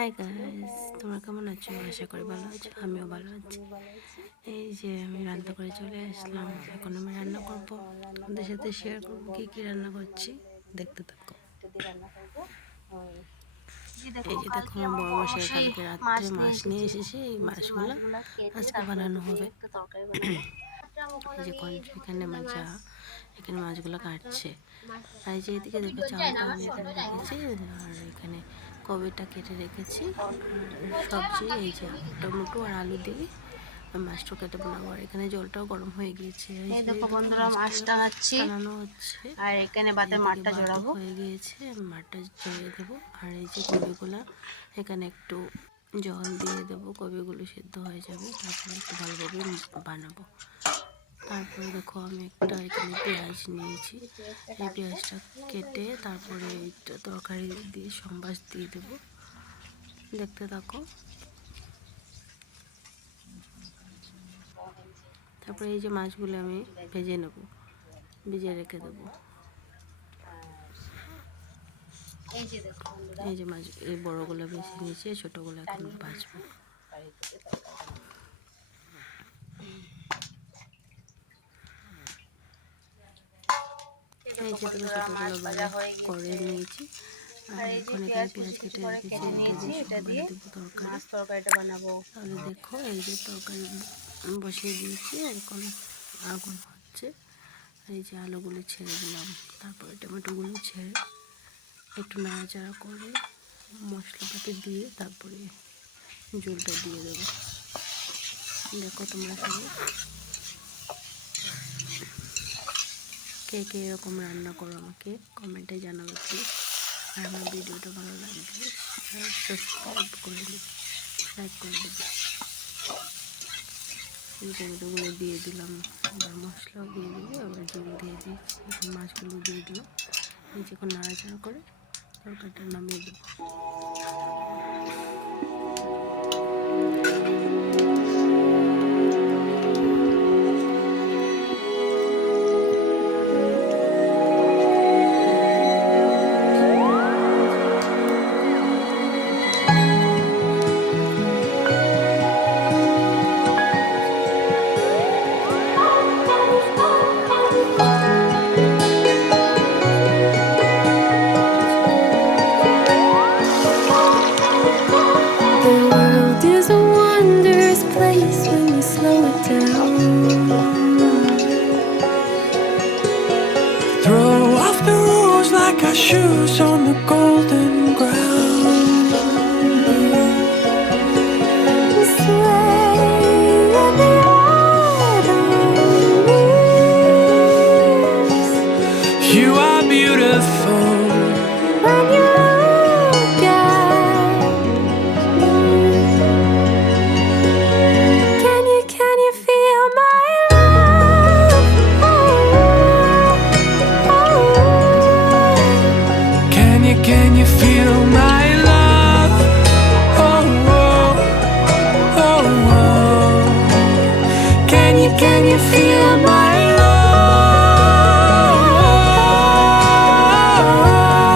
Hi guys, তোমরা কেমন আছো? আশা করি ভালো আছো। আমিও ভালো আছি। এই যে আমি রান্না করে চলে আসলাম। এখন আমি রান্না করবো, তোমাদের সাথে শেয়ার করবো কি কি রান্না করছি, দেখতে থাকো। এই যে দেখো, আমার বড় মশাই কালকে রাত্রে মাছ নিয়ে এসেছে। এই মাছগুলো আজকে বানানো হবে। এই যে এখানে আমার যা এখানে মাছগুলো কাটছে। আর এই যে এদিকে দেখো, চালটা আমি এখানে রেখেছি, আর এখানে কবিটা কেটে রেখেছি, আর সবজি এই যে টমেটো আর আলু দিয়ে মাছটা কেটে বানাবো। আর এখানে জলটাও গরম হয়ে গিয়েছে। এই দেখো বন্ধুরা, মাছ টাঙাচ্ছি বানানো হচ্ছে, আর এখানে বাতের মাঠটা জড়াবো। হয়ে গিয়েছে, মাঠটা জড়িয়ে দেবো। আর এই যে কবিগুলা এখানে একটু জল দিয়ে দেবো, কবিগুলো সেদ্ধ হয়ে যাবে, তারপরে একটু ভালোভাবে বানাবো। তারপরে দেখো, আমি একটা এখানে পেঁয়াজ নিয়েছি। এই পেঁয়াজটা কেটে তারপরে এইটা তরকারি দিয়ে সম্বাস দিয়ে দেবো, দেখতে থাকো। তারপরে এই যে মাছগুলো আমি ভেজে নেব, ভেজে রেখে দেবো। এই যে মাছ, এই বড়গুলো বেছে নিয়েছি, ছোটোগুলো এখন ভাজবো। এই যে তুমি ছোটোগুলো ভাজা করে নিয়েছি, আর এখন এখানে পেঁয়াজ কেটে রেখেছি, এটা দিয়ে দেবো তরকারিটা বানাবো। তাহলে দেখো, এই যে তরকারি বসিয়ে দিয়েছি, এখন আগুন হচ্ছে। এই যে আলুগুলো ছেড়ে দিলাম, তারপরে টমেটোগুলো ছেড়ে একটু নাড়াচাড়া করে মশলাপাতি দিয়ে তারপরে ঝোলটা দিয়ে দেবো। দেখো তোমরা সবাই কে কে এরকম রান্না করো, আমাকে কমেন্টে জানাবে প্লিজ। আর আমার ভিডিওটা ভালো লাগবে সাবস্ক্রাইব করে দেবে, লাইক করে দেবে। এই টমেটোগুলো দিয়ে দিলাম, এবার মশলাও দিয়ে দেবো, এবার ঝোল দিয়ে দিয়েছি, এখন মাছগুলো দিয়ে দিলাম। এই যে এখন নাড়াচাড়া করে তরকারিটা নামিয়ে দেবো। Throw off the rules like our shoes on the golden ground. Sway in the autumn breeze. You are beautiful when you're